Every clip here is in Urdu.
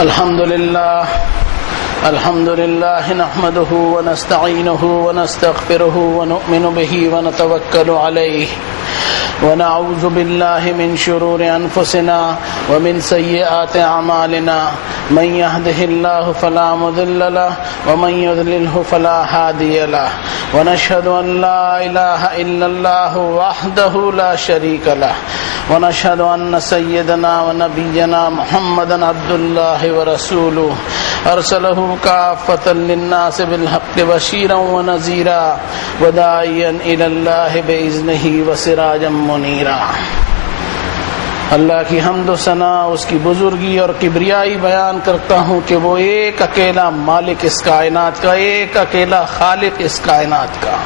الحمد لله نحمده ونستعينه ونستغفره ونؤمن به ونتوكل عليه ونعوذ بالله من شرور أنفسنا ومن سيئات أعمالنا من يهده الله فلا مضل له ومن يضلله فلا هادي له ونشهد أن لا إله إلا الله وحده لا شريك له ونشهد أن سيدنا ونبينا محمدا عبد الله ورسوله أرسله كافة للناس بالحق بشيرا ونذيرا وداعيا إلى الله بإذنه وسراجا منيرا۔ اللہ کی حمد و ثنا، اس کی بزرگی اور کبریائی بیان کرتا ہوں کہ وہ ایک اکیلا مالک اس کائنات کا، ایک اکیلا خالق اس کائنات کا۔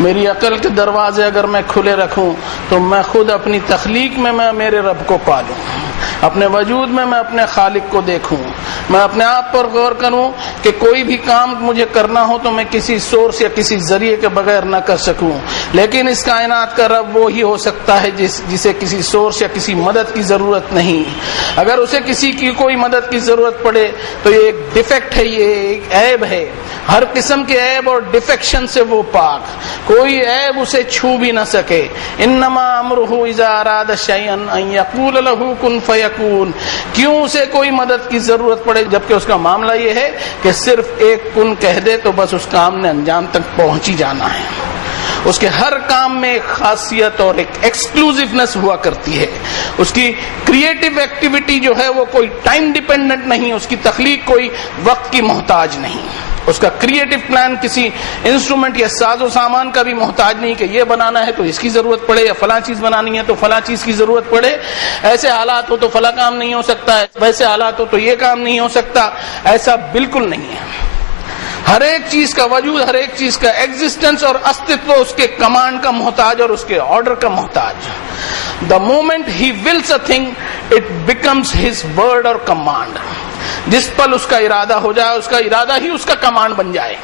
میری عقل کے دروازے اگر میں کھلے رکھوں تو میں خود اپنی تخلیق میں میرے رب کو پالوں، اپنے وجود میں اپنے خالق کو دیکھوں، میں اپنے آپ پر غور کروں کہ کوئی بھی کام مجھے کرنا ہو تو میں کسی سورس یا کسی ذریعے کے بغیر نہ کر سکوں، لیکن اس کائنات کا رب وہی ہو سکتا ہے جسے کسی سورس یا کسی مدد کی ضرورت نہیں۔ اگر اسے کسی کی کوئی مدد کی ضرورت پڑے تو یہ ایک ڈیفیکٹ ہے، یہ ایک عیب ہے۔ ہر قسم کے عیب اور ڈیفیکشن سے وہ پاک، کوئی عیب اسے چھو بھی نہ سکے۔ انما امرہ اذا اراد شیئا ان یقول له کن فیکون۔ کیوں اسے کوئی مدد کی ضرورت پڑے جبکہ اس کا معاملہ یہ ہے کہ صرف ایک کن کہہ دے تو بس اس کام نے انجام تک پہنچ ہی جانا ہے۔ اس کے ہر کام میں ایک خاصیت اور ایک ایکسکلوزیونیس ہوا کرتی ہے۔ اس کی کریٹیو ایکٹیویٹی جو ہے وہ کوئی ٹائم ڈیپینڈنٹ نہیں، اس کی تخلیق کوئی وقت کی محتاج نہیں۔ اس کا کریٹیو پلان کسی انسٹرومنٹ یا ساز و سامان کا بھی محتاج نہیں کہ یہ بنانا ہے تو اس کی ضرورت پڑے، یا فلاں چیز بنانی ہے تو فلاں چیز کی ضرورت پڑے، ایسے حالات ہو تو فلاں کام نہیں ہو سکتا ہے، ویسے حالات ہو تو یہ کام نہیں ہو سکتا، ایسا بالکل نہیں ہے۔ ہر ایک چیز کا وجود، ہر ایک چیز کا ایگزسٹنس اور استتو اس کے کمانڈ کا محتاج اور اس کے آرڈر کا محتاج۔ The moment he wills a thing, it becomes his word or command۔ جس پل اس کا ارادہ ہو جائے، اس کا ارادہ ہی اس کا کمانڈ بن جائے۔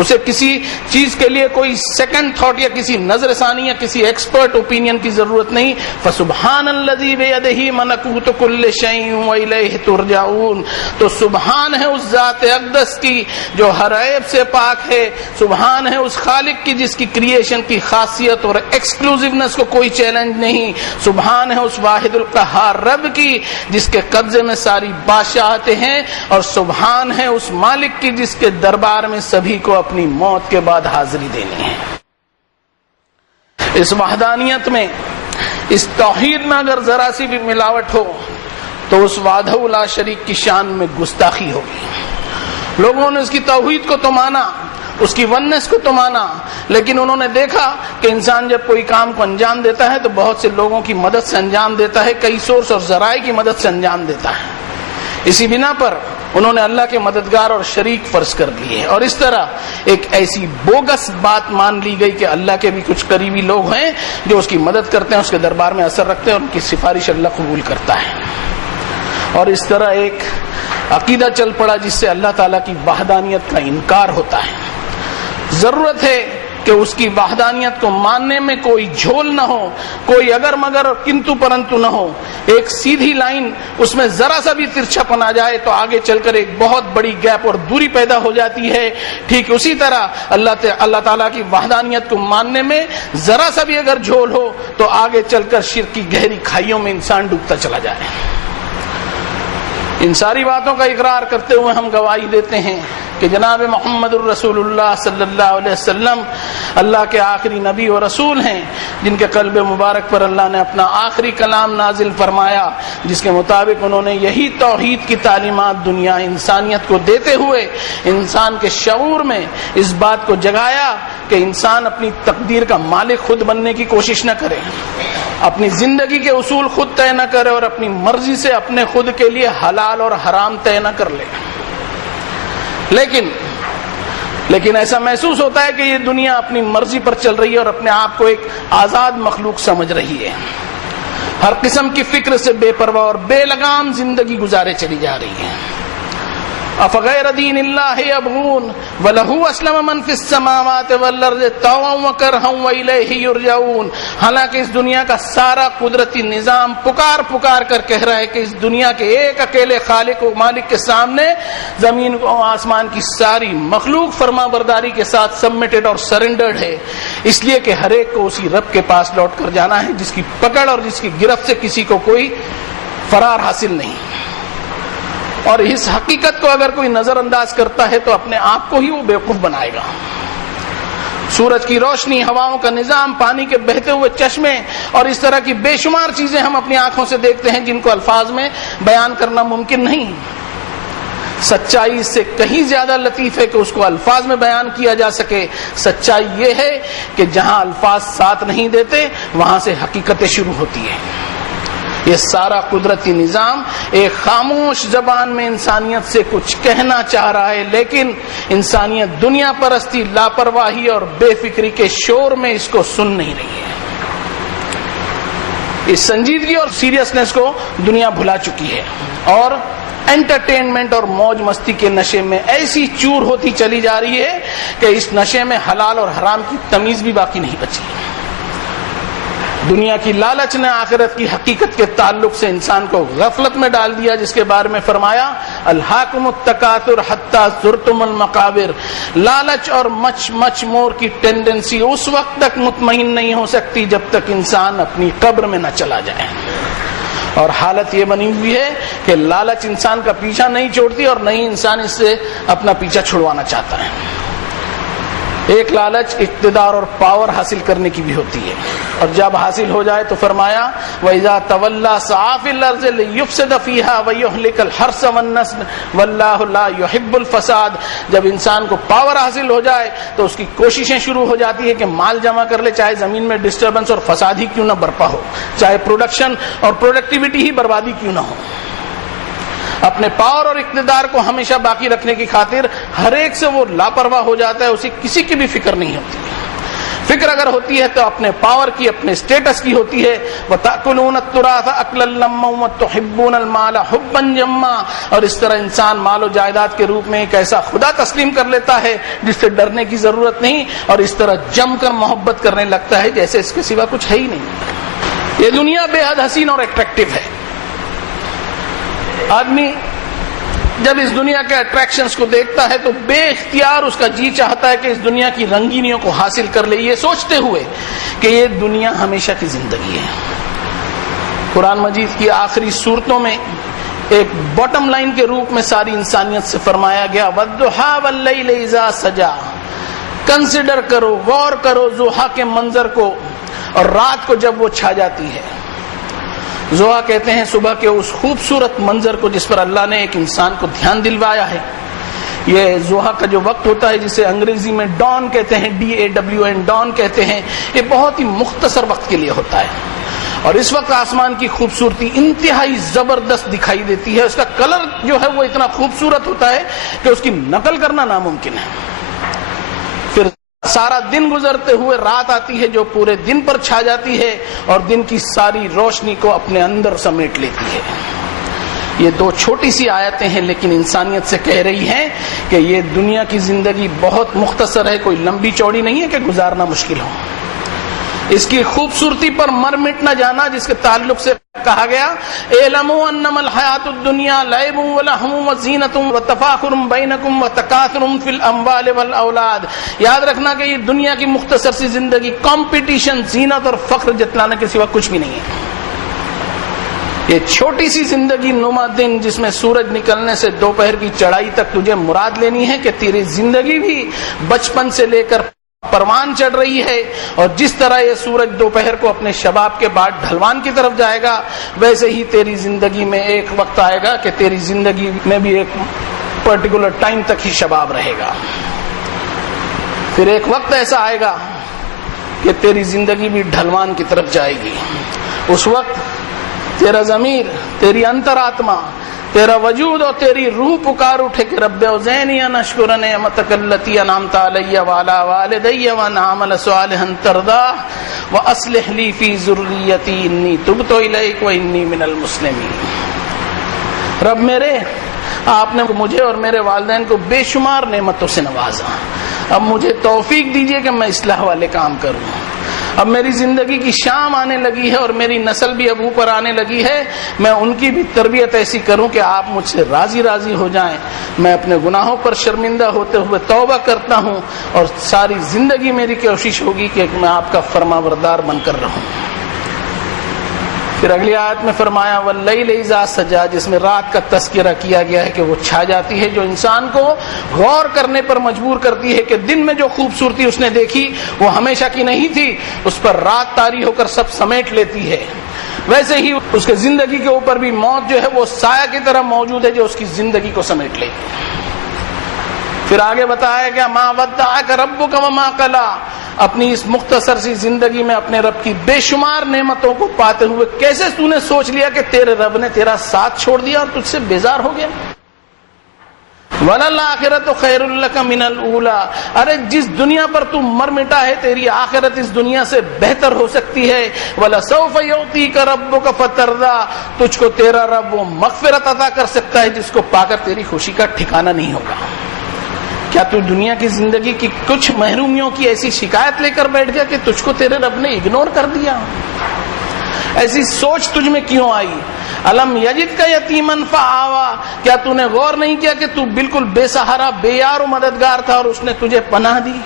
اسے کسی چیز کے لیے کوئی سیکنڈ تھاٹ یا کسی نظر ثانی یا کسی ایکسپرٹ اوپینین کی ضرورت نہیں۔ فسبحان الذی بیدہ ملکوت کل شیء والیہ ترجعون۔ تو سبحان ہے اس ذات اقدس کی جو ہر عیب سے پاک ہے، سبحان ہے اس خالق کی جس کی کریشن کی خاصیت اور ایکسکلوزیونیس کو کوئی چیلنج نہیں، سبحان ہے اس واحد القہار رب کی جس کے قبضے میں ساری بادشاہتیں ہیں، اور سبحان ہے اس مالک کی جس کے دربار میں سبھی کو اپنی موت کے بعد حاضری دینی ہے۔ اس وحدانیت میں، اس توحید میں اگر ذرا سی بھی ملاوٹ ہو تو اس وحدہ لا شریک کی شان میں گستاخی ہوگی۔ لوگوں نے اس کی توحید کو تو مانا، اس کی وننس کو تو مانا، لیکن انہوں نے دیکھا کہ انسان جب کوئی کام کو انجام دیتا ہے تو بہت سے لوگوں کی مدد سے انجام دیتا ہے، کئی سورس اور ذرائع کی مدد سے انجام دیتا ہے۔ اسی بنا پر انہوں نے اللہ کے مددگار اور شریک فرض کر لیے، اور اس طرح ایک ایسی بوگس بات مان لی گئی کہ اللہ کے بھی کچھ قریبی لوگ ہیں جو اس کی مدد کرتے ہیں، اس کے دربار میں اثر رکھتے ہیں، اور ان کی سفارش اللہ قبول کرتا ہے۔ اور اس طرح ایک عقیدہ چل پڑا جس سے اللہ تعالیٰ کی وحدانیت کا انکار ہوتا ہے۔ ضرورت ہے کہ اس کی وحدانیت کو ماننے میں کوئی جھول نہ ہو، کوئی اگر مگر اور کنتو پرنتو نہ ہو۔ ایک سیدھی لائن اس میں ذرا سا بھی ترچھا پن آ جائے تو آگے چل کر ایک بہت بڑی گیپ اور دوری پیدا ہو جاتی ہے۔ ٹھیک اسی طرح اللہ تعالیٰ کی وحدانیت کو ماننے میں ذرا سا بھی اگر جھول ہو تو آگے چل کر شرک کی گہری کھائیوں میں انسان ڈوبتا چلا جائے۔ ان ساری باتوں کا اقرار کرتے ہوئے ہم گواہی دیتے ہیں کہ جناب محمد الرسول اللہ صلی اللہ علیہ وسلم اللہ کے آخری نبی و رسول ہیں، جن کے قلب مبارک پر اللہ نے اپنا آخری کلام نازل فرمایا، جس کے مطابق انہوں نے یہی توحید کی تعلیمات دنیا انسانیت کو دیتے ہوئے انسان کے شعور میں اس بات کو جگایا کہ انسان اپنی تقدیر کا مالک خود بننے کی کوشش نہ کرے، اپنی زندگی کے اصول خود طے نہ کرے، اور اپنی مرضی سے اپنے خود کے لیے حلال اور حرام طے نہ کر لے۔ لیکن ایسا محسوس ہوتا ہے کہ یہ دنیا اپنی مرضی پر چل رہی ہے اور اپنے آپ کو ایک آزاد مخلوق سمجھ رہی ہے، ہر قسم کی فکر سے بے پرواہ اور بے لگام زندگی گزارے چلی جا رہی ہے۔ افغیر دین اللہ یبغون ولہ اسلم من فی السماوات والارض طوعا وکرہا والیہ یرجعون. حالانکہ اس دنیا کا سارا قدرتی نظام پکار کر کہہ رہا ہے کہ اس دنیا کے ایک اکیلے خالق و مالک کے سامنے زمین و آسمان کی ساری مخلوق فرما برداری کے ساتھ سبمٹڈ اور سرنڈرڈ ہے، اس لیے کہ ہر ایک کو اسی رب کے پاس لوٹ کر جانا ہے جس کی پکڑ اور جس کی گرفت سے کسی کو کوئی فرار حاصل نہیں. اور اس حقیقت کو اگر کوئی نظر انداز کرتا ہے تو اپنے آپ کو ہی وہ بیوقوف بنائے گا. سورج کی روشنی، ہواؤں کا نظام، پانی کے بہتے ہوئے چشمے اور اس طرح کی بے شمار چیزیں ہم اپنی آنکھوں سے دیکھتے ہیں جن کو الفاظ میں بیان کرنا ممکن نہیں. سچائی اس سے کہیں زیادہ لطیف ہے کہ اس کو الفاظ میں بیان کیا جا سکے. سچائی یہ ہے کہ جہاں الفاظ ساتھ نہیں دیتے وہاں سے حقیقتیں شروع ہوتی ہے. یہ سارا قدرتی نظام ایک خاموش زبان میں انسانیت سے کچھ کہنا چاہ رہا ہے، لیکن انسانیت دنیا پرستی، لاپرواہی اور بے فکری کے شور میں اس کو سن نہیں رہی ہے. اس سنجیدگی اور سیریسنس کو دنیا بھلا چکی ہے اور انٹرٹینمنٹ اور موج مستی کے نشے میں ایسی چور ہوتی چلی جا رہی ہے کہ اس نشے میں حلال اور حرام کی تمیز بھی باقی نہیں بچی. دنیا کی لالچ نے آخرت کی حقیقت کے تعلق سے انسان کو غفلت میں ڈال دیا، جس کے بارے میں فرمایا الہاکم التکاثر حتی زرتم المقابر. لالچ اور مچ مور کی ٹینڈنسی اس وقت تک مطمئن نہیں ہو سکتی جب تک انسان اپنی قبر میں نہ چلا جائے. اور حالت یہ بنی ہوئی ہے کہ لالچ انسان کا پیچھا نہیں چھوڑتی اور نہیں انسان اس سے اپنا پیچھا چھڑوانا چاہتا ہے. ایک لالچ اقتدار اور پاور حاصل کرنے کی بھی ہوتی ہے، اور جب حاصل ہو جائے تو فرمایا وَإِذَا تَوَلَّى سَعَىٰ فِي الْأَرْضِ لِيُفْسِدَ فِيهَا وَيُهْلِكَ الْحَرْثَ وَالنَّسْلَ وَاللَّهُ لَا يُحِبُّ الْفَسَادَ. جب انسان کو پاور حاصل ہو جائے تو اس کی کوششیں شروع ہو جاتی ہے کہ مال جمع کر لے، چاہے زمین میں ڈسٹربنس اور فساد ہی کیوں نہ برپا ہو، چاہے پروڈکشن اور پروڈکٹیوٹی ہی بربادی کیوں نہ ہو. اپنے پاور اور اقتدار کو ہمیشہ باقی رکھنے کی خاطر ہر ایک سے وہ لاپرواہ ہو جاتا ہے، اسے کسی کی بھی فکر نہیں ہوتی. فکر اگر ہوتی ہے تو اپنے پاور کی، اپنے سٹیٹس کی ہوتی ہے. وَتَأْكُلُونَ التُّرَاثَ أَكْلًا لَمًّا وَتُحِبُّونَ الْمَالَ حُبًّا جَمًّا. اور اس طرح انسان مال و جائیداد کے روپ میں ایک ایسا خدا تسلیم کر لیتا ہے جس سے ڈرنے کی ضرورت نہیں، اور اس طرح جم کر محبت کرنے لگتا ہے جیسے اس کے سوا کچھ ہے ہی نہیں. یہ دنیا بے حد حسین اور اٹریکٹیو ہے. آدمی جب اس دنیا کے اٹریکشنز کو دیکھتا ہے تو بے اختیار اس کا جی چاہتا ہے کہ اس دنیا کی رنگینیوں کو حاصل کر لے، یہ سوچتے ہوئے کہ یہ دنیا ہمیشہ کی زندگی ہے. قرآن مجید کی آخری صورتوں میں ایک باٹم لائن کے روپ میں ساری انسانیت سے فرمایا گیا وَالضُّحَىٰ وَاللَّيْلِ إِذَا سَجَىٰ. کنسیڈر کرو، غور کرو ضحیٰ کے منظر کو اور رات کو جب وہ چھا جاتی ہے. ضحیٰ کہتے ہیں صبح کے اس خوبصورت منظر کو جس پر اللہ نے ایک انسان کو دھیان دلوایا ہے. یہ ضحیٰ کا جو وقت ہوتا ہے جسے انگریزی میں ڈان کہتے ہیں، DAWN ڈان کہتے ہیں، یہ بہت ہی مختصر وقت کے لیے ہوتا ہے. اور اس وقت آسمان کی خوبصورتی انتہائی زبردست دکھائی دیتی ہے. اس کا کلر جو ہے وہ اتنا خوبصورت ہوتا ہے کہ اس کی نقل کرنا ناممکن ہے. پھر سارا دن گزرتے ہوئے رات آتی ہے جو پورے دن پر چھا جاتی ہے اور دن کی ساری روشنی کو اپنے اندر سمیٹ لیتی ہے. یہ دو چھوٹی سی آیتیں ہیں لیکن انسانیت سے کہہ رہی ہیں کہ یہ دنیا کی زندگی بہت مختصر ہے، کوئی لمبی چوڑی نہیں ہے کہ گزارنا مشکل ہو. اس کی خوبصورتی پر مر مٹ نہ جانا جس کے تعلق سے کہا گیا اعلموا انما الحیات الدنیا لعب ولہو وزینۃ وتفاخر بینکم وتکاثر فی الاموال والاولاد. یاد رکھنا کہ یہ دنیا کی مختصر سی زندگی کمپٹیشن، زینت اور فخر جتلانے کے سوا کچھ بھی نہیں ہے. یہ چھوٹی سی زندگی نما دن جس میں سورج نکلنے سے دوپہر کی چڑھائی تک تجھے مراد لینی ہے کہ تیری زندگی بھی بچپن سے لے کر پروان چڑھ رہی ہے، اور جس طرح یہ سورج دوپہر کو اپنے شباب کے بعد ڈھلوان کی طرف جائے گا ویسے ہی تیری زندگی میں ایک وقت آئے گا کہ تیری زندگی میں بھی ایک پرٹیکولر ٹائم تک ہی شباب رہے گا. پھر ایک وقت ایسا آئے گا کہ تیری زندگی بھی ڈھلوان کی طرف جائے گی. اس وقت تیرا ضمیر، تیری انترآتما، تیرا وجود اور تیری روح پکار اٹھے کہ رب اوزعنی ان اشکر نعمتک التی انعمت علی وعلی والدی وان اعمل صالحا ترضاه واصلح لی فی ذریتی انی تبت الیک وانی من المسلمین. رب میرے، آپ نے مجھے اور میرے والدین کو بے شمار نعمتوں سے نوازا. اب مجھے توفیق دیجیے کہ میں اصلاح والے کام کروں. اب میری زندگی کی شام آنے لگی ہے اور میری نسل بھی اب اوپر آنے لگی ہے. میں ان کی بھی تربیت ایسی کروں کہ آپ مجھ سے راضی ہو جائیں. میں اپنے گناہوں پر شرمندہ ہوتے ہوئے توبہ کرتا ہوں اور ساری زندگی میری کوشش ہوگی کہ میں آپ کا فرما بردار بن کر رہوں. پھر اگلی آیت میں فرمایا واللیل اذا سجا، جس میں رات کا تذکرہ کیا گیا ہے کہ وہ چھا جاتی ہے، جو انسان کو غور کرنے پر مجبور کرتی ہے کہ دن میں جو خوبصورتی اس نے دیکھی وہ ہمیشہ کی نہیں تھی، اس پر رات طاری ہو کر سب سمیٹ لیتی ہے. ویسے ہی اس کے زندگی کے اوپر بھی موت جو ہے وہ سایہ کی طرح موجود ہے جو اس کی زندگی کو سمیٹ لیتی ہے. پھر آگے بتایا کہ ما ودعک ربک وما قلی، اپنی اس مختصر سی زندگی میں اپنے رب کی بے شمار نعمتوں کو پاتے ہوئے کیسے تو نے سوچ لیا کہ تیرے رب نے تیرا ساتھ چھوڑ دیا اور تجھ سے بیزار ہو گیا. وَلَلْآخِرَةُ خَيْرٌ لَكَ مِنَ الْأُولَىٰ، ارے جس دنیا پر تو مر مٹا ہے تیری آخرت اس دنیا سے بہتر ہو سکتی ہے. وَلَسَوْفَ يُعْطِيكَ رَبُّكَ فَتَرْضَىٰ، تجھ کو تیرا رب وہ مغفرت عطا کر سکتا ہے جس کو پا کر تیری خوشی کا ٹھکانہ نہیں ہوگا. کیا تو دنیا کی زندگی کی کچھ محرومیوں کی ایسی شکایت لے کر بیٹھ گیا کہ تجھ کو تیرے رب نے اگنور کر دیا؟ ایسی سوچ تجھ میں کیوں آئی؟ الم یجد کا یتیمن فآوا، کیا تو نے غور نہیں کیا کہ تو بالکل بے سہارا بے یار و مددگار تھا اور اس نے تجھے پناہ دی؟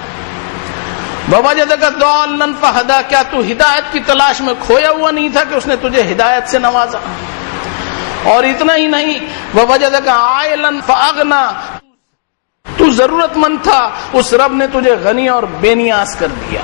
ووجدک ضالا فہدی، کیا تو ہدایت کی تلاش میں کھویا ہوا نہیں تھا کہ اس نے تجھے ہدایت سے نوازا؟ اور اتنا ہی نہیں، ووجدک عائلا فاغنی، تو ضرورت مند تھا، اس رب نے تجھے غنی اور بے نیاز کر دیا.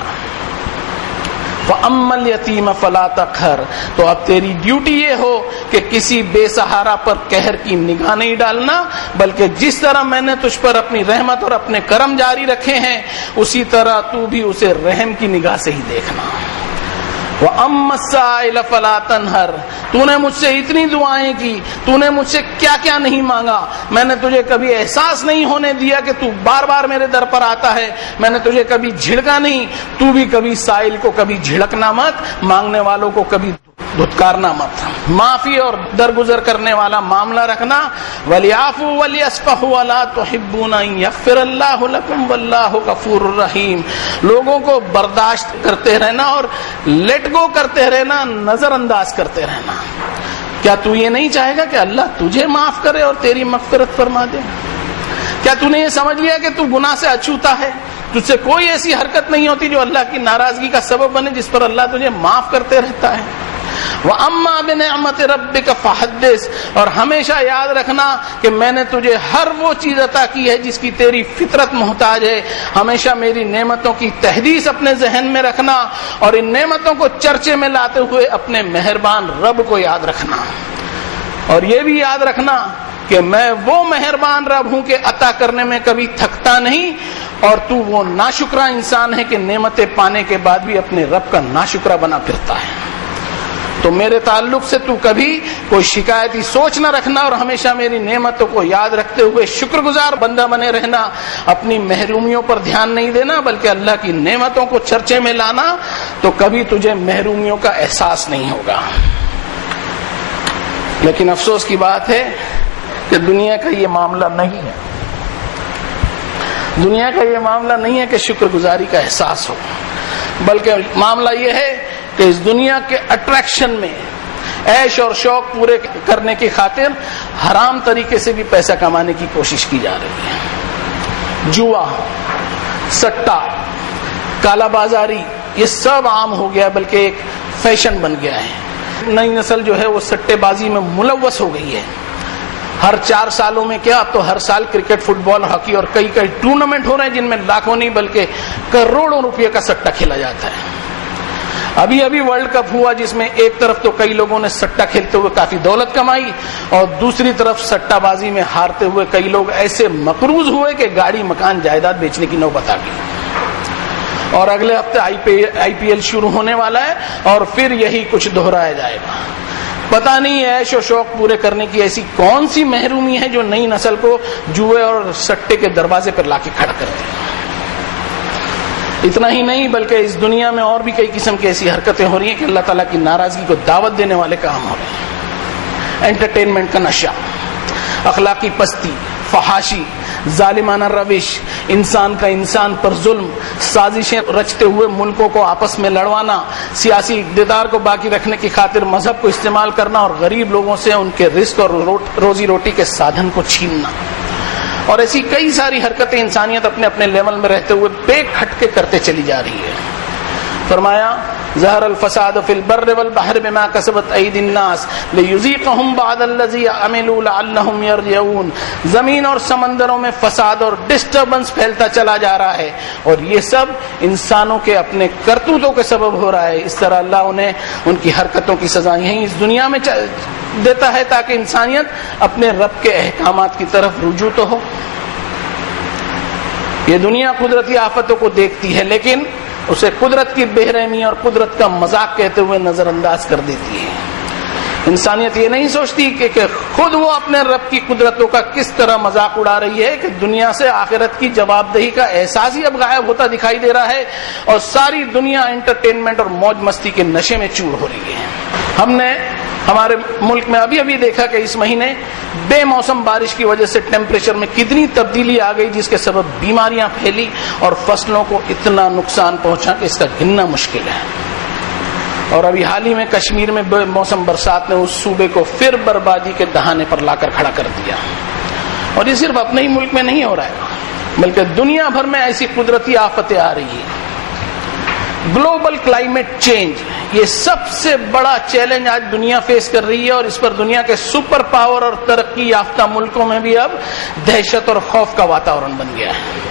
فَأَمَّا الْيَتِيمَ فَلَا تَقْهَرْ، تو اب تیری ڈیوٹی یہ ہو کہ کسی بے سہارا پر قہر کی نگاہ نہیں ڈالنا، بلکہ جس طرح میں نے تجھ پر اپنی رحمت اور اپنے کرم جاری رکھے ہیں اسی طرح تو بھی اسے رحم کی نگاہ سے ہی دیکھنا. وَأَمَّا السَّائِلَ فَلَا تَنْهَرْ، تو نے مجھ سے اتنی دعائیں کی، تو نے مجھ سے کیا کیا نہیں مانگا، میں نے تجھے کبھی احساس نہیں ہونے دیا کہ تو بار بار میرے در پر آتا ہے، میں نے تجھے کبھی جھڑکا نہیں، تو بھی کبھی سائل کو کبھی جھڑکنا مت، مانگنے والوں کو کبھی دھتکارنا مت، معافی اور درگزر کرنے والا معاملہ رکھنا. وَلْيَعْفُوا وَلْيَصْفَحُوا وَلَا تُحِبُّونَ أَن يَغْفِرَ اللَّهُ لَكُمْ وَاللَّهُ غَفُورٌ رَحِيمٌ، لوگوں کو برداشت کرتے رہنا اور لیٹ گو کرتے رہنا، نظر انداز کرتے رہنا. کیا تو یہ نہیں چاہے گا کہ اللہ تجھے معاف کرے اور تیری مغفرت فرما دے؟ کیا تو نے یہ سمجھ لیا کہ تو گناہ سے اچھوتا ہے؟ تجھ سے کوئی ایسی حرکت نہیں ہوتی جو اللہ کی ناراضگی کا سبب بنے، جس پر اللہ تجھے معاف کرتے رہتا ہے. وَأَمَّا بِنِعْمَةِ رَبِّكَ فَحَدِّثْ، اور ہمیشہ یاد رکھنا کہ میں نے تجھے ہر وہ چیز عطا کی ہے جس کی تیری فطرت محتاج ہے. ہمیشہ میری نعمتوں کی تحدیث اپنے ذہن میں رکھنا اور ان نعمتوں کو چرچے میں لاتے ہوئے اپنے مہربان رب کو یاد رکھنا. اور یہ بھی یاد رکھنا کہ میں وہ مہربان رب ہوں کہ عطا کرنے میں کبھی تھکتا نہیں، اور تو وہ ناشکرا انسان ہے کہ نعمتیں پانے کے بعد بھی اپنے رب کا ناشکرا بنا پھرتا ہے. تو میرے تعلق سے تو کبھی کوئی شکایتی سوچ نہ رکھنا اور ہمیشہ میری نعمتوں کو یاد رکھتے ہوئے شکر گزار بندہ بنے رہنا. اپنی محرومیوں پر دھیان نہیں دینا بلکہ اللہ کی نعمتوں کو چرچے میں لانا، تو کبھی تجھے محرومیوں کا احساس نہیں ہوگا. لیکن افسوس کی بات ہے کہ دنیا کا یہ معاملہ نہیں ہے. دنیا کا یہ معاملہ نہیں ہے کہ شکر گزاری کا احساس ہو، بلکہ معاملہ یہ ہے کہ اس دنیا کے اٹریکشن میں عیش اور شوق پورے کرنے کی خاطر حرام طریقے سے بھی پیسہ کمانے کی کوشش کی جا رہی ہے. جوا، سٹا، کالا بازاری، یہ سب عام ہو گیا، بلکہ ایک فیشن بن گیا ہے. نئی نسل جو ہے وہ سٹے بازی میں ملوث ہو گئی ہے. ہر 4 سالوں میں کیا، اب تو ہر سال کرکٹ، فٹ بال، ہاکی اور کئی ٹورنامنٹ ہو رہے ہیں جن میں لاکھوں نہیں بلکہ کروڑوں روپے کا سٹا کھیلا جاتا ہے. ابھی ورلڈ کپ ہوا جس میں ایک طرف تو کئی لوگوں نے سٹا کھیلتے ہوئے کافی دولت کمائی اور دوسری طرف سٹا بازی میں ہارتے ہوئے کئی لوگ ایسے مقروض ہوئے کہ گاڑی، مکان، جائیداد بیچنے کی نوبت آ گئی. اور اگلے ہفتے آئی پی ایل شروع ہونے والا ہے اور پھر یہی کچھ دہرایا جائے گا. پتہ نہیں عیش و شوق پورے کرنے کی ایسی کون سی محرومی ہے جو نئی نسل کو جوئے اور سٹے کے دروازے پر لا کے کھڑا کرتی ہے. اتنا ہی نہیں بلکہ اس دنیا میں اور بھی کئی قسم کی ایسی حرکتیں ہو رہی ہیں کہ اللہ تعالیٰ کی ناراضگی کو دعوت دینے والے کام ہو رہے ہیں. انٹرٹینمنٹ کا نشہ. اخلاقی پستی، فحاشی، ظالمانہ روش، انسان کا انسان پر ظلم، سازشیں رچتے ہوئے ملکوں کو آپس میں لڑوانا، سیاسی اقتدار کو باقی رکھنے کی خاطر مذہب کو استعمال کرنا اور غریب لوگوں سے ان کے رزق اور روزی روٹی کے سادھن کو چھیننا، اور ایسی کئی ساری حرکتیں انسانیت اپنے اپنے لیول میں رہتے ہوئے بیک ہٹ کے کرتے چلی جا رہی ہے۔ فرمایا ظہر الفساد فی البر والبحر بما کسبت ایدی الناس لیذیقہم بعض الذی عملوا لعلہم یرجعون۔ زمین اور سمندروں میں فساد اور ڈسٹربنس پھیلتا چلا جا رہا ہے، اور یہ سب انسانوں کے اپنے کرتوتوں کے سبب ہو رہا ہے۔ اس طرح اللہ انہیں ان کی حرکتوں کی سزا یہیں اس دنیا میں دیتا ہے تاکہ انسانیت اپنے رب کے احکامات کی طرف رجوع تو ہو۔ یہ دنیا قدرتی آفتوں کو دیکھتی ہے لیکن اسے قدرت کی بے رحمی اور قدرت کا مذاق کہتے ہوئے نظر انداز کر دیتی ہے۔ انسانیت یہ نہیں سوچتی کہ خود وہ اپنے رب کی قدرتوں کا کس طرح مذاق اڑا رہی ہے کہ دنیا سے آخرت کی جواب دہی کا احساس ہی اب غائب ہوتا دکھائی دے رہا ہے، اور ساری دنیا انٹرٹینمنٹ اور موج مستی کے نشے میں چور ہو رہی ہے۔ ہم نے ہمارے ملک میں ابھی دیکھا کہ اس مہینے بے موسم بارش کی وجہ سے ٹیمپریچر میں کتنی تبدیلی آ گئی، جس کے سبب بیماریاں پھیلی اور فصلوں کو اتنا نقصان پہنچا کہ اس کا گننا مشکل ہے۔ اور ابھی حال ہی میں کشمیر میں بے موسم برسات نے اس صوبے کو پھر بربادی کے دہانے پر لا کر کھڑا کر دیا، اور یہ صرف اپنے ہی ملک میں نہیں ہو رہا ہے بلکہ دنیا بھر میں ایسی قدرتی آفتیں آ رہی ہیں۔ گلوبل کلائمیٹ چینج یہ سب سے بڑا چیلنج آج دنیا فیس کر رہی ہے، اور اس پر دنیا کے سپر پاور اور ترقی یافتہ ملکوں میں بھی اب دہشت اور خوف کا واتاورن بن گیا ہے۔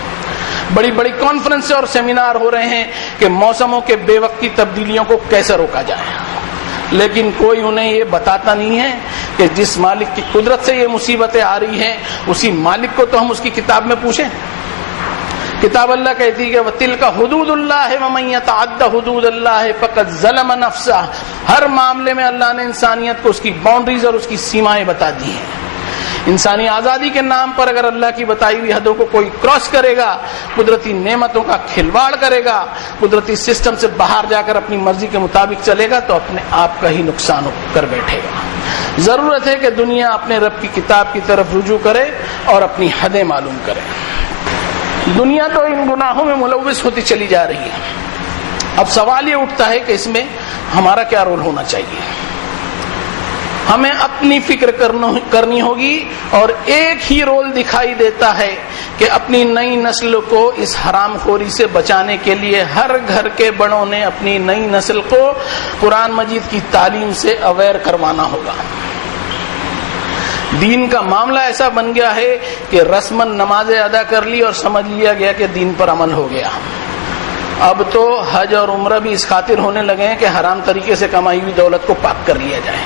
بڑی بڑی کانفرنس اور سیمینار ہو رہے ہیں کہ موسموں کے بے وقتی تبدیلیوں کو کیسے روکا جائے، لیکن کوئی انہیں یہ بتاتا نہیں ہے کہ جس مالک کی قدرت سے یہ مصیبتیں آ رہی ہیں اسی مالک کو تو ہم اس کی کتاب میں پوچھیں۔ کتاب اللہ کہتی ہے کہ وَتِلْكَ حُدُودُ اللَّهِ وَمَن يَتَعَدَّ حُدُودَ اللَّهِ فَقَدْ ظَلَمَ نَفْسَهُ۔ ہر معاملے میں اللہ نے انسانیت کو اس کی باؤنڈریز اور اس کی سیمائیں بتا دی ہیں۔ انسانی آزادی کے نام پر اگر اللہ کی بتائی ہوئی حدوں کو کوئی کراس کرے گا، قدرتی نعمتوں کا کھلواڑ کرے گا، قدرتی سسٹم سے باہر جا کر اپنی مرضی کے مطابق چلے گا، تو اپنے آپ کا ہی نقصان کر بیٹھے گا۔ ضرورت ہے کہ دنیا اپنے رب کی کتاب کی طرف رجوع کرے اور اپنی حدیں معلوم کرے۔ دنیا تو ان گناہوں میں ملوث ہوتی چلی جا رہی ہے۔ اب سوال یہ اٹھتا ہے کہ اس میں ہمارا کیا رول ہونا چاہیے؟ ہمیں اپنی فکر کرنی ہوگی، اور ایک ہی رول دکھائی دیتا ہے کہ اپنی نئی نسل کو اس حرام خوری سے بچانے کے لیے ہر گھر کے بڑوں نے اپنی نئی نسل کو قرآن مجید کی تعلیم سے اویئر کروانا ہوگا۔ دین کا معاملہ ایسا بن گیا ہے کہ رسماً نمازیں ادا کر لی اور سمجھ لیا گیا کہ دین پر عمل ہو گیا۔ اب تو حج اور عمرہ بھی اس خاطر ہونے لگے ہیں کہ حرام طریقے سے کمائی ہوئی دولت کو پاک کر لیا جائے۔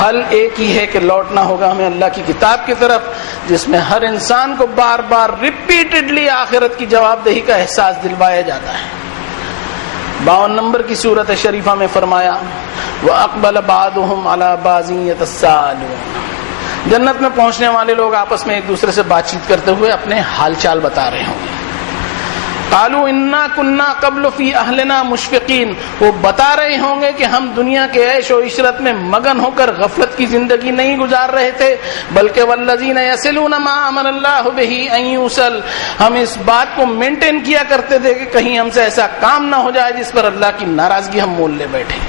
حل ایک ہی ہے کہ لوٹنا ہوگا ہمیں اللہ کی کتاب کی طرف، جس میں ہر انسان کو بار بار ریپیٹڈلی آخرت کی جواب دہی کا احساس دلوایا جاتا ہے۔ 52 نمبر کی سورت شریفہ میں فرمایا وَأَقْبَلَ بَعْضُهُمْ عَلَى بَعْضٍ يَتَسَاءَلُونَ۔ جنت میں پہنچنے والے لوگ آپس میں ایک دوسرے سے بات چیت کرتے ہوئے اپنے حال چال بتا رہے ہوں گے۔ قالوا انا كنا قبل في اهلنا مشفقين، وہ بتا رہے ہوں گے کہ ہم دنیا کے عیش و عشرت میں مگن ہو کر غفلت کی زندگی نہیں گزار رہے تھے، بلکہ والذین یصلون ما امر اللہ به ان یوصل، ہم اس بات کو مینٹین کیا کرتے تھے کہ کہیں ہم سے ایسا کام نہ ہو جائے جس پر اللہ کی ناراضگی ہم مول لے بیٹھے۔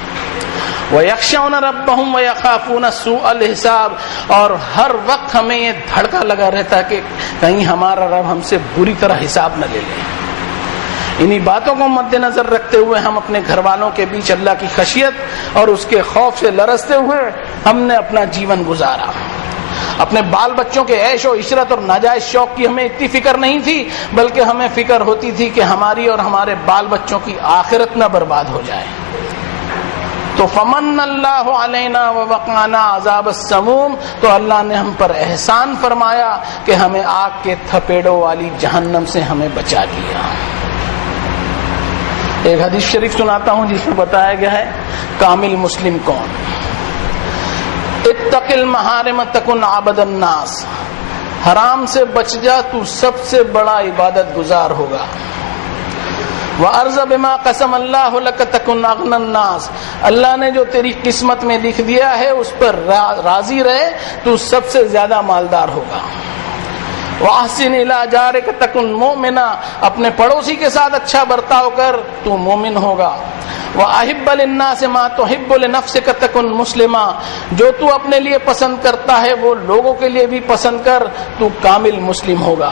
وَيَخْشَوْنَ رَبَّهُمْ وَيَخَافُونَ سُوءَ الْحِسَابِ، اور ہر وقت ہمیں یہ دھڑکا لگا رہتا کہ کہیں ہمارا رب ہم سے بری طرح حساب نہ لے لے۔ انہی باتوں کو مد نظر رکھتے ہوئے ہم اپنے گھر والوں کے بیچ اللہ کی خشیت اور اس کے خوف سے لرزتے ہوئے ہم نے اپنا جیون گزارا۔ اپنے بال بچوں کے عیش و عشرت اور ناجائز شوق کی ہمیں اتنی فکر نہیں تھی، بلکہ ہمیں فکر ہوتی تھی کہ ہماری اور ہمارے بال بچوں کی آخرت نہ برباد ہو جائے۔ تو فمن اللہ علینا ووقانا عذاب السموم، تو اللہ نے ہم پر احسان فرمایا کہ ہمیں آگ کے تھپیڑوں والی جہنم سے ہمیں بچا لیا۔ ایک حدیث شریف سناتا ہوں جس میں بتایا گیا ہے کامل مسلم کون؟ اتق المحارم تکن عبد الناس، حرام سے بچ جا تو سب سے بڑا عبادت گزار ہوگا۔ وَأَرْضَ بِمَا قَسَمَ اللَّهُ لَكَ تَكُنْ أَغْنَى النَّاسِ، اللہ نے جو تیری قسمت میں لکھ دیا ہے اس پر راضی رہے، تو سب سے زیادہ مالدار ہوگا۔ وَأَحْسِنْ إِلَىٰ جَارِكَ تَكُنْ مُؤْمِنًا، اپنے پڑوسی کے ساتھ اچھا برتاؤ کر تو مومن ہوگا۔ وَأَحِبَّ لِلنَّاسِ مَا تُحِبُّ لِنَفْسِكَ تَكُنْ مُسْلِمًا، جو تو اپنے لیے پسند کرتا ہے وہ لوگوں کے لیے بھی پسند کر، تو کامل مسلم ہوگا۔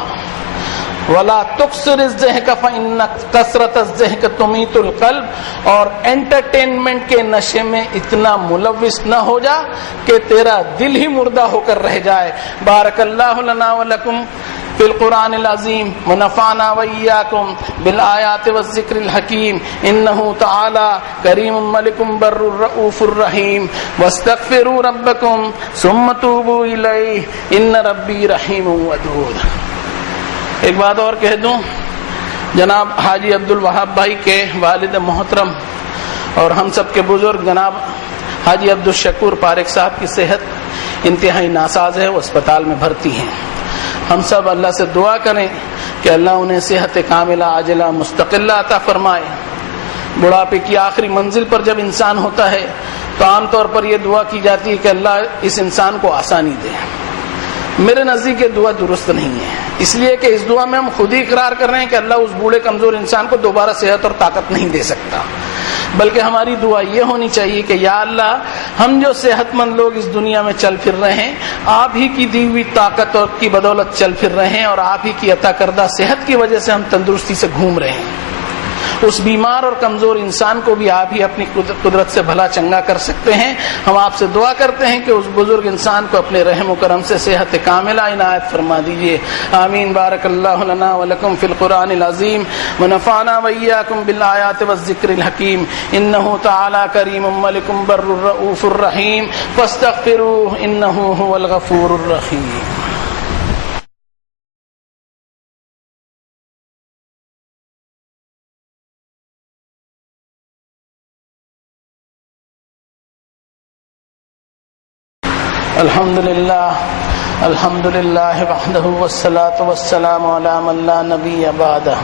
وَلَا تُكْثِرِ الضَّحْكَ فَإِنَّ كَثْرَةَ الضَّحْكِ تُمِيتُ الْقَلْبَ، اور انٹرٹینمنٹ کے نشے میں اتنا ملوث نہ ہو جا کہ تیرا دل ہی مردہ ہو کر رہ جائے۔ بارک اللہ لنا ولکم فی القرآن العظیم ونفعنا وإیاکم بالآیات والذکر الحکیم، انہ تعالی کریم ملک بر الرؤوف الرحیم، واستغفروا ربکم ثم توبوا الیہ ان ربی رحیم ودود۔ ایک بات اور کہہ دوں، جناب حاجی عبدالوہاب بھائی کے والد محترم اور ہم سب کے بزرگ جناب حاجی عبدالشکور پارک صاحب کی صحت انتہائی ناساز ہے، وہ اسپتال میں بھرتی ہیں۔ ہم سب اللہ سے دعا کریں کہ اللہ انہیں صحت کاملہ عاجلہ مستقلہ عطا فرمائے۔ بڑھاپے کی آخری منزل پر جب انسان ہوتا ہے تو عام طور پر یہ دعا کی جاتی ہے کہ اللہ اس انسان کو آسانی دے۔ میرے نزدیک یہ دعا درست نہیں ہے، اس لیے کہ اس دعا میں ہم خود ہی اقرار کر رہے ہیں کہ اللہ اس بوڑھے کمزور انسان کو دوبارہ صحت اور طاقت نہیں دے سکتا، بلکہ ہماری دعا یہ ہونی چاہیے کہ یا اللہ، ہم جو صحت مند لوگ اس دنیا میں چل پھر رہے ہیں، آپ ہی کی دی ہوئی طاقت اور کی بدولت چل پھر رہے ہیں، اور آپ ہی کی عطا کردہ صحت کی وجہ سے ہم تندرستی سے گھوم رہے ہیں۔ اس بیمار اور کمزور انسان کو بھی آپ ہی اپنی قدرت سے بھلا چنگا کر سکتے ہیں۔ ہم آپ سے دعا کرتے ہیں کہ اس بزرگ انسان کو اپنے رحم و کرم سے صحت کاملہ عنایت فرما دیجیے، آمین۔ بارک اللہ لنا ولکم فی القرآن العظیم ونفعنا وإیاکم بالآیات والذکر الحکیم، انہ تعالی کریم ملک بر الرؤوف الرحیم، فاستغفروہ انہ هو الغفور الرحیم۔ الحمد للہ وحدہ والصلاة والسلام علی من لا نبی بعدہ۔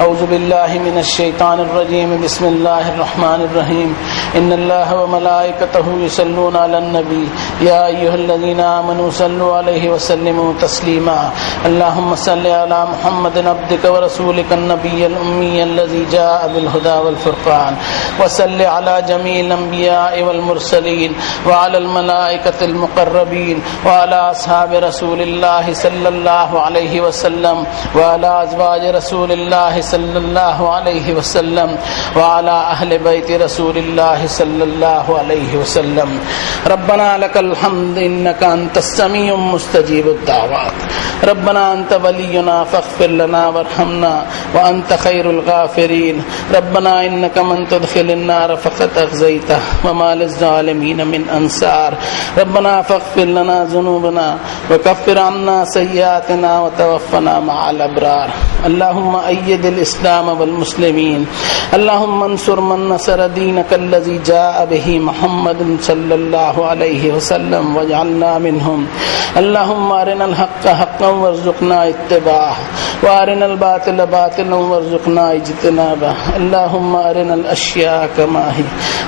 اعوذ باللہ من الشیطان الرجیم، بسم اللہ الرحمن الرحیم، ان اللہ وملائکتہ یصلون علی النبی یا ایھا الذین آمنوا صلوا علیہ وسلموا تسلیما، اللہم صل علی محمد عبدک ورسولک النبی الامی الذی جاء بالہدی والفرقان، وصل علی جمیع الانبیاء والمرسلین وعلی الملائکۃ المقربین وعلی اصحاب رسول اللہ صلی اللہ علیہ وسلم وعلی ازواج رسول اللہ صلی اللہ علیہ وسلم وعلی اہل بیت رسول اللہ صلی اللہ علیہ وسلم۔ ربنا لک الحمد انک انت السمیع مستجیب الدعوات، ربنا انت ولینا فاغفر لنا وارحمنا وانت خیر الغافرین، ربنا انک من تدخل النار فقد اخزیتہ وما للظالمین من انصار، ربنا فاغفر لنا ذنوبنا وكفر عنا سيئاتنا وتوفنا مع الأبرار، اللهم أيد الإسلام والمسلمين، اللهم انصر من نصر دينك الذي جاء به محمد صلى الله عليه وسلم واجعلنا منهم، اللهم أرنا الحق حقا وارزقنا اتباعه وأرنا الباطل باطلا وارزقنا اجتنابه، اللهم أرنا الأشياء كما هي،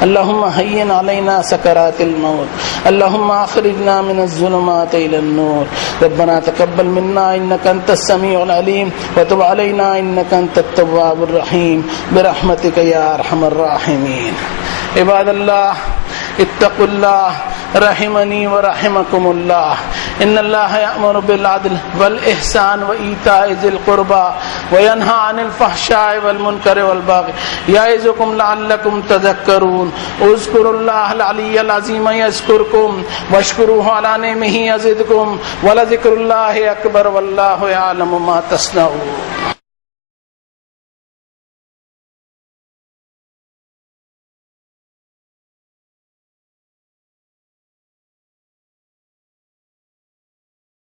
اللهم هين علينا سكرات الموت، اللهم أخرجنا من الظلمات إلى النور، ربنا تقبل منا إنك أنت السميع العليم وتب علينا إنك أنت التواب الرحيم برحمتك يا أرحم الراحمين۔ عباد الله اتقوا الله رحمني ورحمكم الله، إن الله يأمر بالعدل والإحسان وإيتاء ذي القربى وينهى عن الفحشاء والمنكر والبغي يعظكم لعلكم تذكرون، اذكروا الله العلي العظيم يذكركم واشكروه على نعمه يزدكم ولذكر الله أكبر والله يعلم ما تصنعون۔